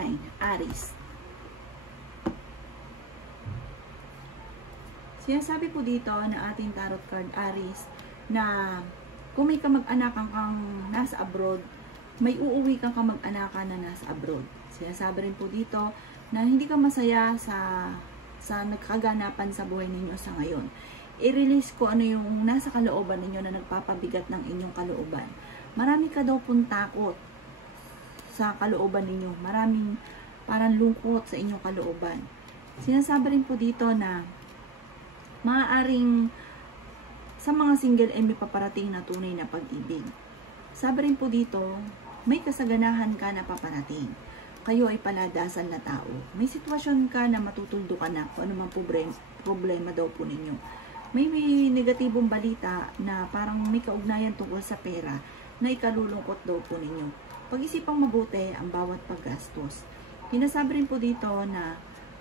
Gemini, Aries. Sinasabi po dito na ating tarot card, Aries, na kung may kamag-anakan kang nasa abroad, may uuwi kang kamag-anakan na nasa abroad. Sinasabi rin po dito na hindi ka masaya sa nagkaganapan sa buhay ninyo sa ngayon. I-release ko ano yung nasa kalooban ninyo na nagpapabigat ng inyong kalooban. Marami ka daw pong takot sa kalooban ninyo. Maraming parang lungkot sa inyong kalooban. Sinasabi rin po dito na maaaring sa mga single ay may paparating na tunay na pag-ibig. Sabi rin po dito, may kasaganahan ka na paparating. Kayo ay paladasan na tao. May sitwasyon ka na matutuldo ka na kung ano mang problema daw po ninyo. May negatibong balita na parang may kaugnayan tungkol sa pera na ikalulungkot daw po ninyo. Pag-isipang mabuti ang bawat paggastos. Hinasabi rin po dito na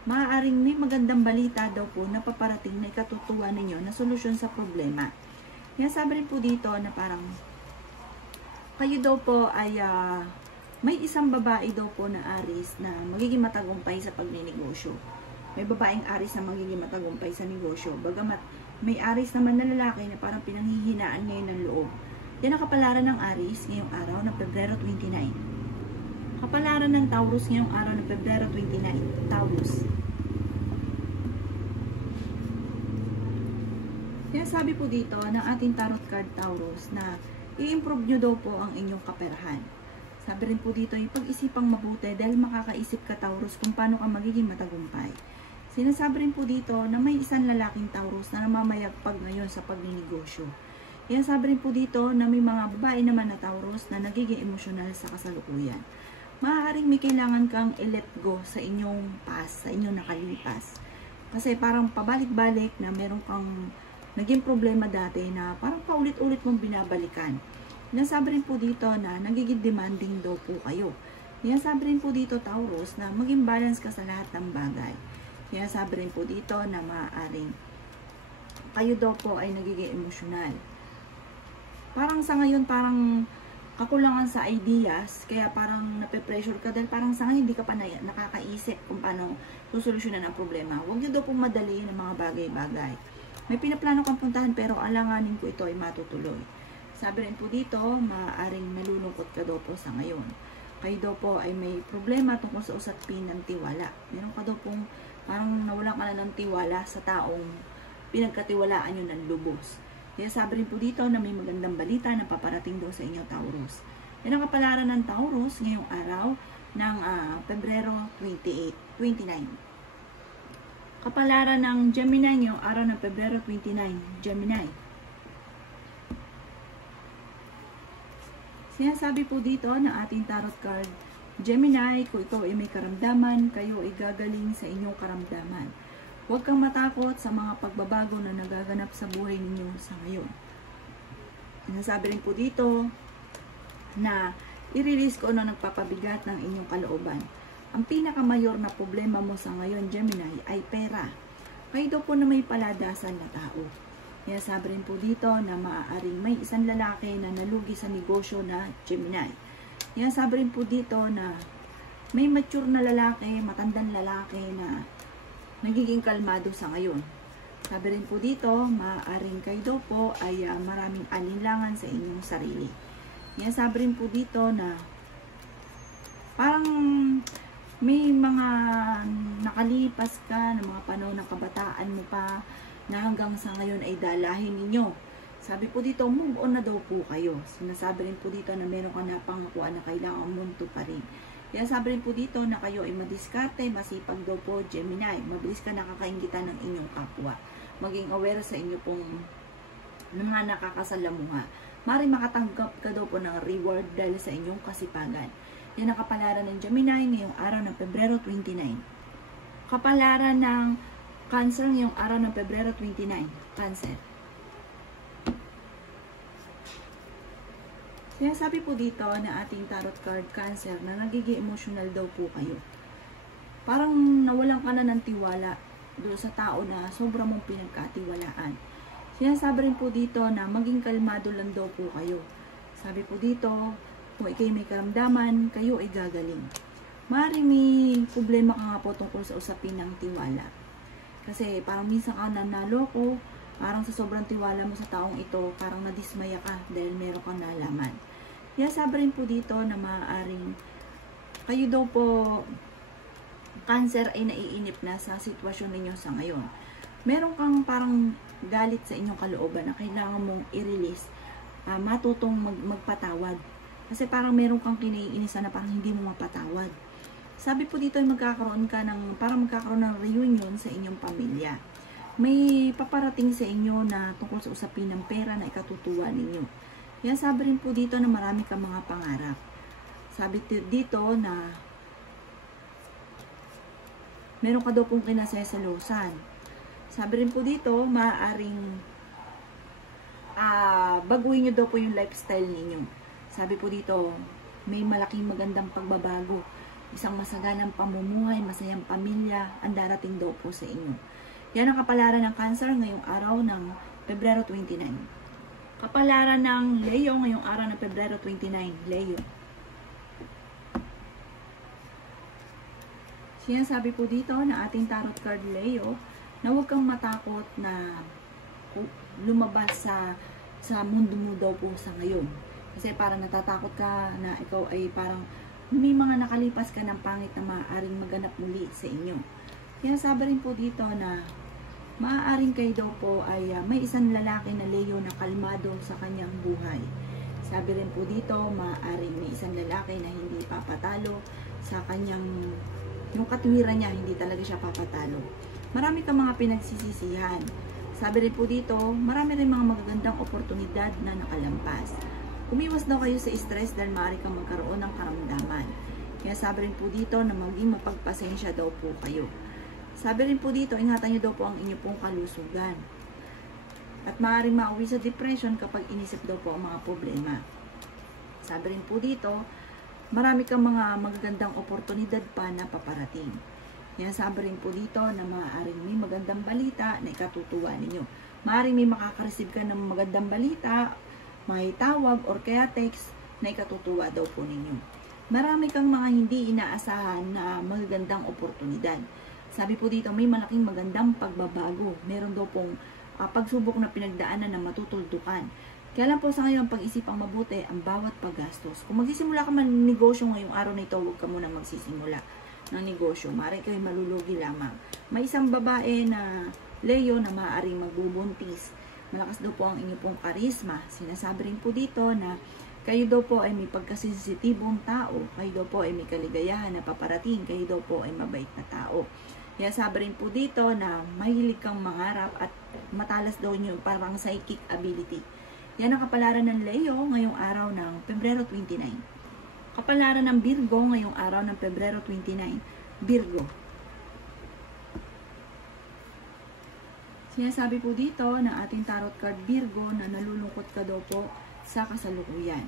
maaaring may magandang balita daw po na paparating na ikatutuwa ninyo na solusyon sa problema. Hinasabi rin po dito na parang kayo daw po ay may isang babae daw po na Aries na magiging matagumpay sa pagninegosyo. May babaeng Aries na magiging matagumpay sa negosyo. Bagamat may Aries naman na lalaki na parang pinanghihinaan ngayon ng loob. Yan ang kapalaran ng Aries ngayong araw ng Pebrero 29. Kapalaran ng Taurus ngayong araw ng Pebrero 29. Taurus. Kaya sabi po dito ng ating tarot card Taurus na i-improve nyo daw po ang inyong kaperahan. Sabi rin po dito, yung pag-isipang mabuti dahil makakaisip ka Taurus kung paano ka magiging matagumpay. Sinasabi rin po dito na may isang lalaking Taurus na namamayagpag ngayon sa pagninegosyo. Yan sabi rin po dito na may mga babae naman na Taurus na nagiging emosyonal sa kasalukuyan. Maaaring may kailangan kang i-let go sa inyong past, sa inyong nakalipas. Kasi parang pabalik-balik na meron kang naging problema dati na parang paulit-ulit mong binabalikan. Nasabi rin po dito na nagiging demanding daw po kayo. Nasabi rin po dito Taurus na maging balance ka sa lahat ng bagay. Nasabi rin po dito na maaaring kayo daw po ay nagiging emosyonal. Parang sa ngayon parang kakulangan sa ideas, kaya parang nape-pressure ka dahil parang sa ngayon hindi ka pa nakakaisip kung paano susolusyonan ang problema. Huwag niyo daw pong madali ng mga bagay-bagay. May pinaplano kang puntahan pero alanganin ko ito ay matutuloy. Sabi rin po dito, maaaring nalulungkot ka daw po sa ngayon. Kayo daw po ay may problema tungkol sa usapin ng tiwala. Meron ka daw pong parang nawalan ka na ng tiwala sa taong pinagkatiwalaan nyo ng lubos. Kaya sabi rin po dito na may magandang balita na paparating daw sa inyo Taurus. Yan ang kapalaran ng Taurus ngayong araw ng Pebrero 29. Kapalaran ng Gemini ngayong araw ng Pebrero 29. Gemini. Sinasabi po dito ng ating tarot card, Gemini, kung ikaw ay may karamdaman, kayo ay gagaling sa inyong karamdaman. Huwag kang matakot sa mga pagbabago na nagaganap sa buhay ninyo sa ngayon. Sinasabi rin po dito na i-release ko na nagpapabigat ng inyong kalooban. Ang pinakamayor na problema mo sa ngayon, Gemini, ay pera. Kayo daw po na may paladasan na tao. Kaya sabi rin po dito na maaaring may isang lalaki na nalugi sa negosyo na Gemini. Kaya sabi rin po dito na may mature na lalaki, matandang lalaki na nagiging kalmado sa ngayon. Sabi rin po dito, maaaring kayo daw po ay maraming alinlangan sa inyong sarili. Kaya sabi rin po dito na parang may mga nakalipas ka ng mga panahon ng kabataan mo pa na hanggang sa ngayon ay dalahin ninyo. Sabi po dito, move on na daw po kayo. Sinasabi rin po dito na meron ka na pangakuan na kailangan munto pa rin. Kaya sabi rin po dito na kayo ay madiskarte, masipag daw po Gemini. Mabilis ka nakakaingitan ng inyong kapwa. Maging aware sa inyo pong mga nakakasalamuha. Mari makatanggap ka daw po ng reward dahil sa inyong kasipagan. Yan ang kapalaran ng Gemini ngayong araw ng Pebrero 29. Kapalaran ng Cancer ngayong araw ng Pebrero 29. Cancer. Kaya sabi po dito na ating tarot card Cancer na nagiging emotional daw po kayo. Parang nawalan ka na ng tiwala doon sa tao na sobra mong pinagkatiwalaan. Sinasabi rin po dito na maging kalmado lang daw po kayo. Sabi po dito, kung ikay may karamdaman, kayo ay gagaling. Maaaring may problema ka nga po tungkol sa usapin ng tiwala. Kasi parang minsan ka nanaloko, parang sa sobrang tiwala mo sa taong ito, parang nadismaya ka dahil meron kang nalaman. Kaya sabi rin po dito na maaaring kayo daw po, Cancer, ay naiinip na sa sitwasyon ninyo sa ngayon. Meron kang parang galit sa inyong kalooban na kailangan mong i-release, matutong magpatawad. Kasi parang meron kang kinaiinisan na parang hindi mo mapatawad. Sabi po dito ay magkakaroon ng reunion sa inyong pamilya. May paparating sa inyo na tungkol sa usapin ng pera na ikatutuwa ninyo. Kaya sabi rin po dito na marami kang mga pangarap. Sabi dito na meron ka daw pong kinaseselosan. Sabi rin po dito, maaaring baguhin nyo daw po yung lifestyle ninyo. Sabi po dito, may malaking magandang pagbabago. Isang masaganang pamumuhay, masayang pamilya, ang darating daw po sa inyo. Yan ang kapalaran ng Cancer ngayong araw ng Pebrero 29. Kapalaran ng Leo ngayong araw ng Pebrero 29. Leo. Sinasabi po dito na ating tarot card Leo na huwag kang matakot na lumabas sa mundo mo daw po sa ngayon. Kasi parang natatakot ka na ikaw ay parang may mga nakalipas ka ng pangit na maaaring maganap muli sa inyo. Kaya sabi rin po dito na maaaring kayo daw po ay may isang lalaki na Leo na kalmado sa kanyang buhay. Sabi rin po dito, maaaring may isang lalaki na hindi papatalo sa kanyang, yung katwiran niya, hindi talaga siya papatalo. Marami kang mga pinagsisisihan. Sabi rin po dito, marami rin mga magagandang oportunidad na nakalampas. Umiwas daw kayo sa stress dahil maaari kang magkaroon ng karamdaman. Kaya sabi rin po dito na maging mapagpasensya daw po kayo. Sabi rin po dito, ingatan nyo daw po ang inyo pong kalusugan. At maaaring mauwi sa depression kapag inisip daw po ang mga problema. Sabi rin po dito, marami kang mga magagandang oportunidad pa na paparating. Kaya sabi rin po dito na maaaring may magandang balita na ikatutuwa ninyo. Maaaring may makaka-receive ka ng magandang balita, may tawag or kaya text na ikatutuwa daw po ninyo. Marami kang mga hindi inaasahan na magagandang oportunidad. Sabi po dito, may malaking magandang pagbabago. Meron daw pong pagsubok na pinagdaanan na matutuldukan. Kaya lang po sa ngayon, pag-isipang mabuti ang bawat paggastos. Kung magsisimula ka man ng negosyo ngayong araw na ito, huwag ka muna magsisimula ng negosyo. Maaaring kayo malulugi lamang. May isang babae na Leo na maaaring magbubuntis. Malakas daw po ang inyong pong karisma. Sinasabi rin po dito na kayo daw po ay may pagkasensitibong tao. Kayo daw po ay may kaligayahan na paparating. Kayo daw po ay mabait na tao. Kaya sabi rin po dito na mahilig kang mangarap at matalas daw nyo parang psychic ability. Yan ang kapalaran ng Leo ngayong araw ng Pebrero 29. Kapalaran ng Virgo ngayong araw ng Pebrero 29. Virgo. Sinasabi po dito ng ating tarot card Virgo na nalulungkot ka daw po sa kasalukuyan.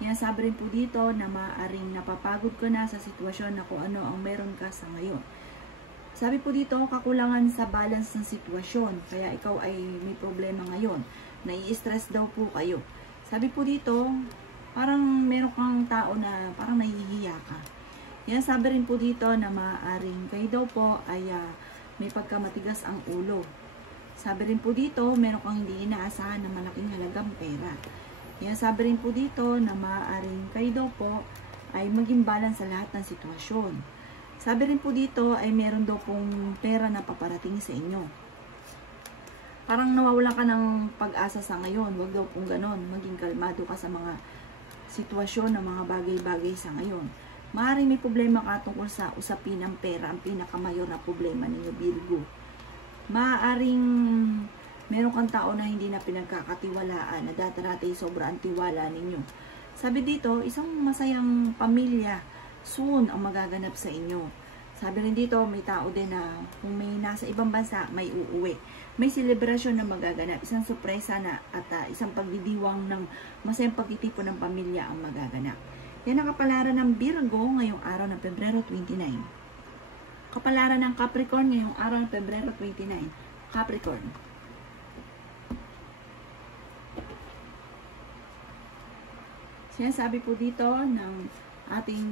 Sinasabi rin po dito na maaaring napapagod ka na sa sitwasyon na kung ano ang meron ka sa ngayon. Sabi po dito, kakulangan sa balance ng sitwasyon. Kaya ikaw ay may problema ngayon. Nai-stress daw po kayo. Sabi po dito, parang meron kang tao na parang nahihiya ka. Kaya sabi rin po dito na maaaring kayo daw po ay may pagkamatigas ang ulo. Sabi rin po dito, meron kang hindi inaasahan na malaking halagang pera. Kaya sabi rin po dito na maaaring kayo daw po ay maging balance sa lahat ng sitwasyon. Sabi rin po dito ay meron daw pong pera na paparating sa inyo. Parang nawawalan ka ng pag-asa sa ngayon. Huwag daw pong ganon. Maging kalmado ka sa mga sitwasyon ng mga bagay-bagay sa ngayon. Maaaring may problema ka tungkol sa usapin ng pera. Ang pinakamayor na problema ninyo, Virgo. Maaaring meron kang tao na hindi na pinagkakatiwalaan, na dati sobrang tiwala ninyo. Sabi dito, isang masayang pamilya soon ang magaganap sa inyo. Sabi rin dito, may tao din na kung may nasa ibang bansa, may uuwi. May selebrasyon na magaganap, isang sorpresa na at isang pagdidiwang ng masayang pagtitipon ng pamilya ang magaganap. Yan ang kapalaran ng Virgo ngayong araw ng Pebrero 29. Kapalaran ng Capricorn ngayong araw ng Pebrero 29. Capricorn. Sinasabi po dito ng ating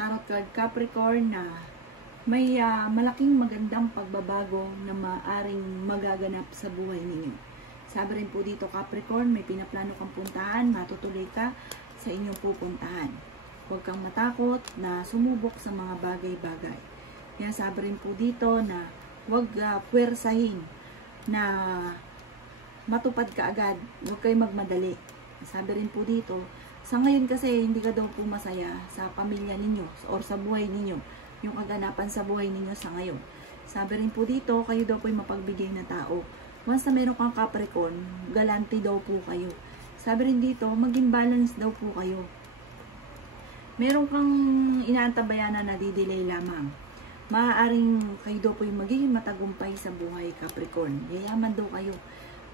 tarot card Capricorn na may malaking magandang pagbabago na maaring magaganap sa buhay ninyo. Sabi rin po dito Capricorn, may pinaplano kang puntahan, matutuloy ka sa inyong pupuntahan. Huwag kang matakot na sumubok sa mga bagay-bagay. Kaya sabi rin po dito na huwag puwersahin na matupad ka agad, huwag kayo magmadali. Sabi rin po dito, sa ngayon kasi hindi ka daw po masaya sa pamilya ninyo or sa buhay ninyo, yung kaganapan sa buhay ninyo sa ngayon. Sabi rin po dito, kayo daw po yung mapagbigay na tao. Once na meron kang Capricorn, galante daw po kayo. Sabi rin dito, maging balance daw po kayo. Meron kang inaantabayan na nadidelay lamang. Maaaring kayo daw po yung magiging matagumpay sa buhay Capricorn. Yayaman daw kayo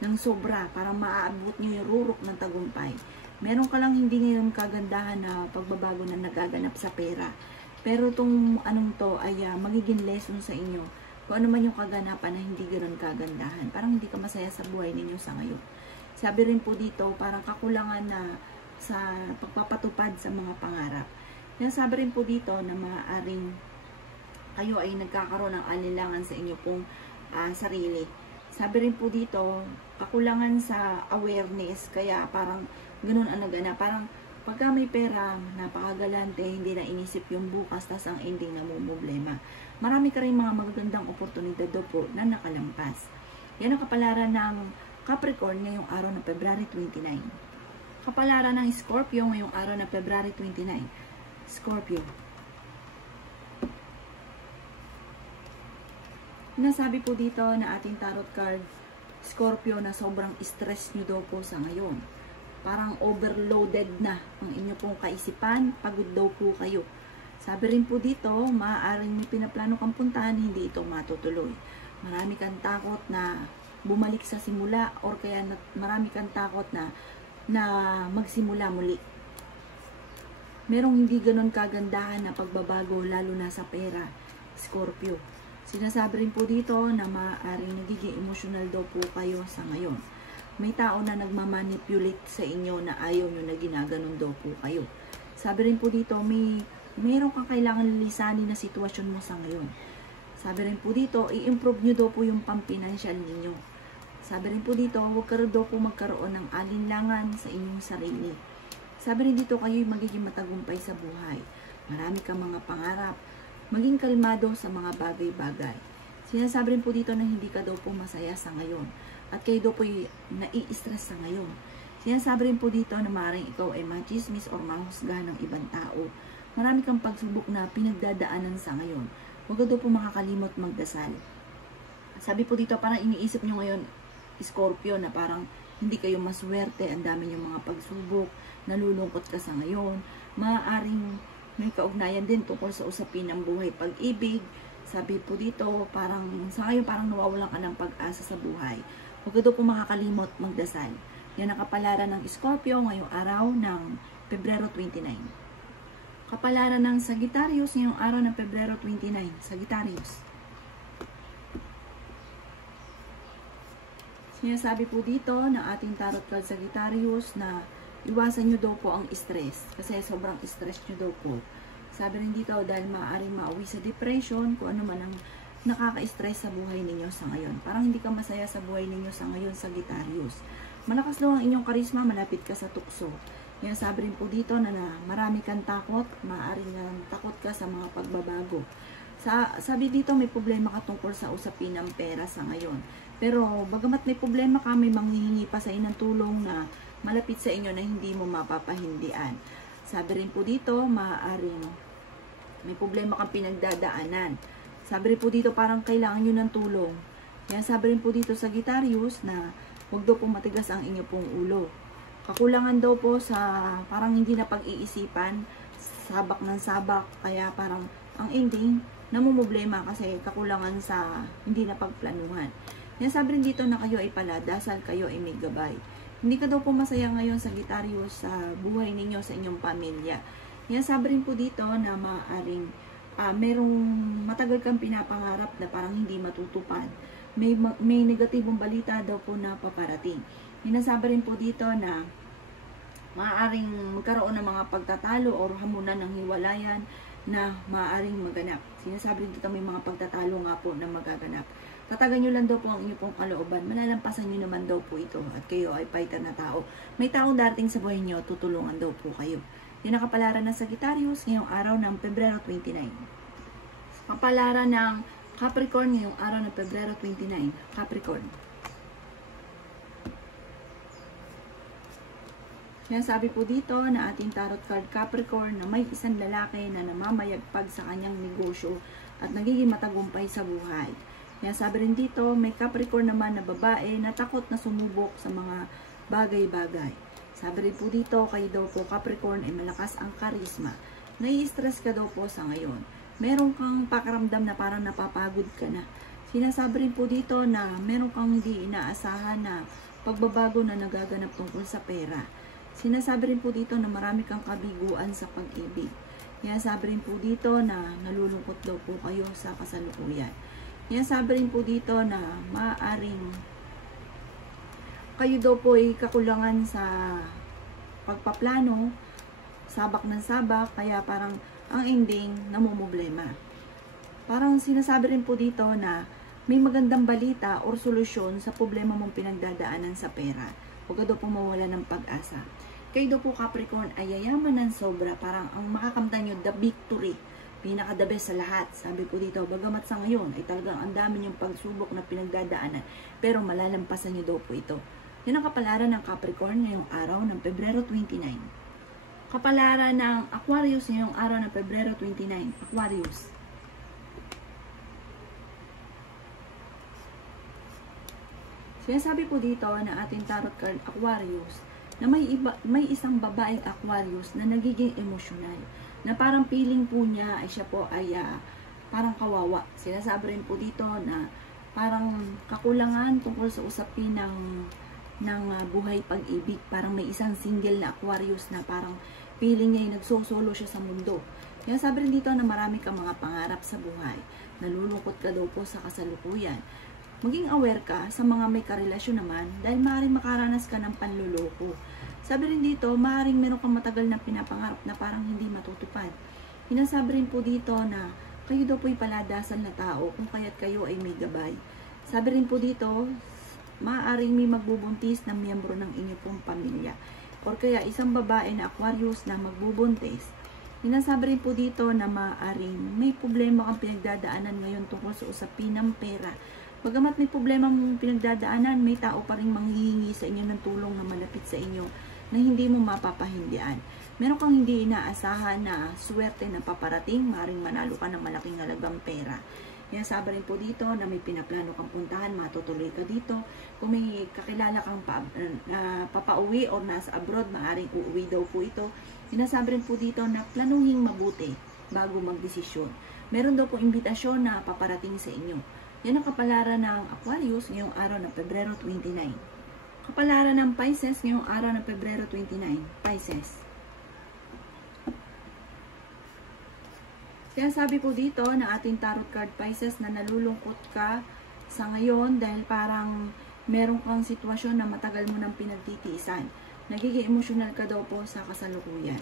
ng sobra para maaabot nyo yung rurok ng tagumpay. Meron ka lang hindi ngayon kagandahan na pagbabago na nagaganap sa pera. Pero itong anong to ay magiging lesson sa inyo kung ano man yung kaganapan na hindi ganoon kagandahan. Parang hindi ka masaya sa buhay ninyo sa ngayon. Sabi rin po dito, parang kakulangan na sa pagpapatupad sa mga pangarap. Yan sabi rin po dito na maaaring kayo ay nagkakaroon ng alinlangan sa inyo pong sarili. Sabi rin po dito, kakulangan sa awareness, kaya parang ganun ang nagana. Parang pagka may pera, napakagalante, hindi na inisip yung bukas, tas ang ending na problema. Marami ka rin mga magagandang oportunidad do po na nakalampas. Yan ang kapalaran ng Capricorn ngayong araw ng February 29. Kapalaran ng Scorpio ngayong araw ng February 29. Scorpio. Nasabi po dito na ating tarot card, Scorpio, na sobrang stress nyo daw po sa ngayon. Parang overloaded na ang inyo pong kaisipan, pagod daw po kayo. Sabi rin po dito, maaaring may pinaplano kang puntahan, hindi ito matutuloy. Marami kang takot na bumalik sa simula or kaya marami kang takot na magsimula muli. Merong hindi ganon kagandahan na pagbabago lalo na sa pera, Scorpio. Sinasabi rin po dito na maaaring nagiging emotional daw po kayo sa ngayon. May tao na nagmamanipulate sa inyo na ayaw nyo na ginaganon daw po kayo. Sabi rin po dito, mayroon kang kailangan lisanin na sitwasyon mo sa ngayon. Sabi rin po dito, i-improve nyo daw po yung pampinancial ninyo. Sabi rin po dito, huwag ka daw po magkaroon ng alinlangan sa inyong sarili. Sabi rin dito, kayo'y magiging matagumpay sa buhay. Marami kang mga pangarap. Maging kalmado sa mga bagay-bagay. Sinasabi rin po dito na hindi ka daw po masaya sa ngayon. At kayo daw po nai-stress sa ngayon. Sinasabi rin po dito na maaaring ikaw ay machismis or mahusgahan ng ibang tao. Marami kang pagsubok na pinagdadaanan sa ngayon. Huwag daw po makakalimot magdasal. Sabi po dito, parang iniisip nyo ngayon, Scorpio, na parang hindi kayo maswerte, ang dami yung mga pagsubok, nalulungkot ka sa ngayon. Maaaring may kaugnayan din tungkol sa usapin ng buhay, pag-ibig. Sabi po dito, parang sa ngayon parang nawawalan ka ng pag-asa sa buhay. Huwag daw po makakalimot magdasal. Yan ang kapalaran ng Scorpio ngayong araw ng Pebrero 29. Kapalaran ng Sagittarius ngayong araw ng Pebrero 29. Sagittarius. Sinasabi po dito ng ating tarot card Sagittarius na iwasan nyo daw po ang stress. Kasi sobrang stress nyo daw po. Sabi rin dito, dahil maaaring mauwi sa depression, kung ano man ang nakaka-stress sa buhay ninyo sa ngayon. Parang hindi ka masaya sa buhay ninyo sa ngayon, Sagittarius. Malakas daw ang inyong karisma, malapit ka sa tukso. Kaya sabi rin po dito na marami kang takot, maaaring takot ka sa mga pagbabago. Sabi dito, may problema ka tungkol sa usapin ng pera sa ngayon. Pero bagamat may problema ka, may manghihingi pa sa inyo ng tulong na malapit sa inyo na hindi mo mapapahindian. Sabi rin po dito, maaaring may problema kang pinagdadaanan. Sabi rin po dito, parang kailangan nyo ng tulong. Kaya sabi rin po dito sa Sagittarius na huwag daw po matigas ang inyo pong ulo. Kakulangan daw po sa parang hindi na pag-iisipan, sabak ng sabak, kaya parang ang ending, namumblema kasi kakulangan sa hindi na pagplanuhan. Kaya sabi rin dito na kayo ay pala, dasal kayo ay may gabay. Hindi ka daw po masaya ngayon, Sagittarius, sa buhay ninyo, sa inyong pamilya. Kaya sabi rin po dito na maaaring merong matagal kang pinapangarap na parang hindi matutupad. May negatibong balita daw po na paparating. Sinasabi rin po dito na maaaring magkaroon ng mga pagtatalo o hamunan ng hiwalayan na maaaring maganap. Sinasabi rin dito may mga pagtatalo nga po na magaganap. Tatagan nyo lang daw po ang inyong pong kalooban. Malalampasan nyo naman daw po ito at kayo ay fighter na tao. May taong darating sa buhay nyo, tutulungan daw po kayo. Yung nakapalaran ng Sagittarius ngayong araw ng Pebrero 29. Kapalaran ng Capricorn ngayong araw ng Pebrero 29. Capricorn. Kaya sabi po dito na ating tarot card Capricorn na may isang lalaki na namamayagpag sa kanyang negosyo at nagiging matagumpay sa buhay. Kaya sabi rin dito, may Capricorn naman na babae na takot na sumubok sa mga bagay-bagay. Sabi rin po dito, kayo daw po Capricorn ay malakas ang karisma. Nai-stress ka daw po sa ngayon. Meron kang pakiramdam na parang napapagod ka na. Sinasabi rin po dito na meron kang hindi inaasahan na pagbabago na nagaganap tungkol sa pera. Sinasabi rin po dito na marami kang kabiguan sa pag-ibig. Kaya sabi rin po dito na nalulungkot daw po kayo sa kasalukuyan. Kaya sabi rin po dito na maaaring kayo daw po ay kakulangan sa pagpaplano, sabak ng sabak, kaya parang ang ending namumblema. Parang sinasabi rin po dito na may magandang balita or solusyon sa problema mong pinagdadaanan sa pera. Huwag daw po mawala ng pag-asa. Kayo daw po Capricorn ay yayaman ng sobra, parang ang makakamtan nyo, the victory. Pinaka-the best sa lahat. Sabi ko dito, bagamat sa ngayon ay talagang ang dami niyong pagsubok na pinagdadaanan, pero malalampasan niyo daw po ito. Yan ang kapalaran ng Capricorn ngayong araw ng Pebrero 29. Kapalaran ng Aquarius ngayong araw ng Pebrero 29. Aquarius. Sinasabi po dito na ating tarot card Aquarius na may isang babaeng Aquarius na nagiging emosyonal, na parang feeling po niya ay siya po ay parang kawawa. Sinasabi rin po dito na parang kakulangan tungkol sa usapin ng buhay pag-ibig. Parang may isang single na Aquarius na parang feeling niya ay nagsosolo siya sa mundo. Kaya sabi rin dito na marami kang mga pangarap sa buhay. Nalulungkot ka daw po sa kasalukuyan. Maging aware ka sa mga may karelasyon naman dahil maaaring makaranas ka ng panluloko. Sabi rin dito, maaaring meron kang matagal na pinapangarap na parang hindi matutupad. Hinasabi rin po dito na kayo daw po'y paladasal na tao kung kaya't kayo ay may gabay. Sabi rin po dito, maaaring may magbubuntis na miyembro ng inyong pong pamilya. Or kaya isang babae na Aquarius na magbubuntis. Hinasabi rin po dito na maaaring may problema kang pinagdadaanan ngayon tungkol sa usapin ng pera. Bagamat may problema mong pinagdadaanan, may tao pa rin manghihingi sa inyo ng tulong na malapit sa inyo na hindi mo mapapahindian. Meron kang hindi inaasahan na swerte na paparating, maaaring manalo ka ng malaking halagang pera. Kaya sabi rin po dito na may pinaplano kang puntahan, matutuloy ka dito. Kung may kakilala kang papauwi o nasa abroad, maaaring uuwi daw po ito. Sinasabi rin po dito na planuhin mabuti bago magdesisyon. Meron daw po imbitasyon na paparating sa inyo. Yan ang kapalaran ng Aquarius ngayong araw ng Pebrero 29. Kapalaran ng Pisces ngayong araw ng Pebrero 29. Pisces. Kaya sabi po dito na ating tarot card Pisces na nalulungkot ka sa ngayon dahil parang meron kang sitwasyon na matagal mo nang pinagtitiisan. Nagiging emosyonal ka daw po sa kasalukuyan.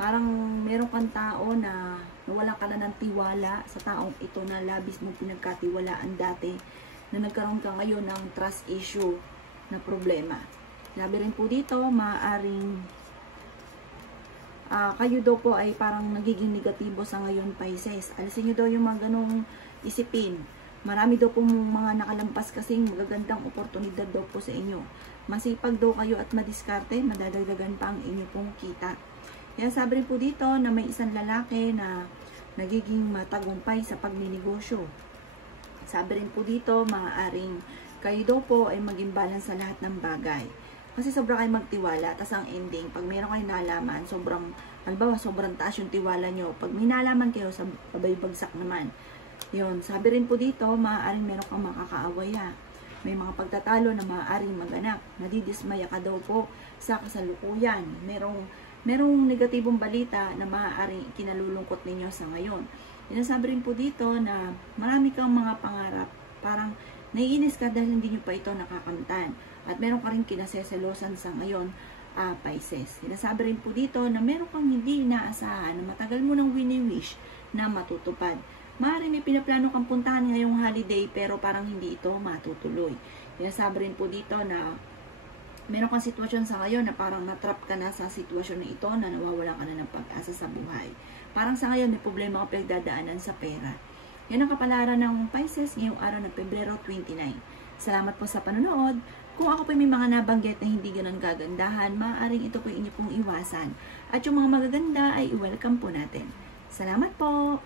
Parang meron kang tao na nawala ka na ng tiwala sa taong ito na labis mong pinagkatiwalaan dati, na nagkaroon ka ngayon ng trust issue na problema. Sabi rin po dito, maaaring kayo daw po ay parang nagiging negatibo sa ngayon Pisces. Alisin nyo daw yung mga ganong isipin. Marami daw po mga nakalampas kasing magagandang oportunidad daw po sa inyo. Masipag daw kayo at madiskarte, madadagdagan pa ang inyo pong kita. Kaya sabi rin po dito na may isang lalaki na nagiging matagumpay sa pagninegosyo. Sabi rin po dito, maaaring kayo daw po ay maging balance sa lahat ng bagay. Kasi sobra kayo magtiwala, tas ang ending, pag meron kayo nalaman, sobrang taas yung tiwala nyo. Pag may nalaman kayo, sabay-bagsak naman. Yun, sabi rin po dito, maaaring meron kang makakaawaya. May mga pagtatalo na maaaring maganap. Nadidismaya ka daw po sa kasalukuyan. Merong negatibong balita na maaaring kinalulungkot ninyo sa ngayon. Sinasabi rin po dito na marami kang mga pangarap. Parang naiinis ka dahil hindi nyo pa ito nakakamtan. At meron ka rin kinaseselosan sa ngayon. Pisces. Sinasabi rin po dito na meron kang hindi inaasahan na matagal mo nang wini-wish na matutupad. Maaari may pinaplano kang puntahan ngayong holiday pero parang hindi ito matutuloy. Sinasabi rin po dito na meron kang sitwasyon sa ngayon na parang natrap ka na sa sitwasyon na ito na nawawala ka na ng pag-asa sa buhay. Parang sa ngayon may problema ka pinagdadaanan sa pera. Yan ang kapalaran ng Pisces ngayong araw ng Pebrero 29. Salamat po sa panonood. Kung ako po may mga nabanggit na hindi ganun kagandahan, maaaring ito po inyo pong iwasan. At yung mga magaganda ay i-welcome po natin. Salamat po!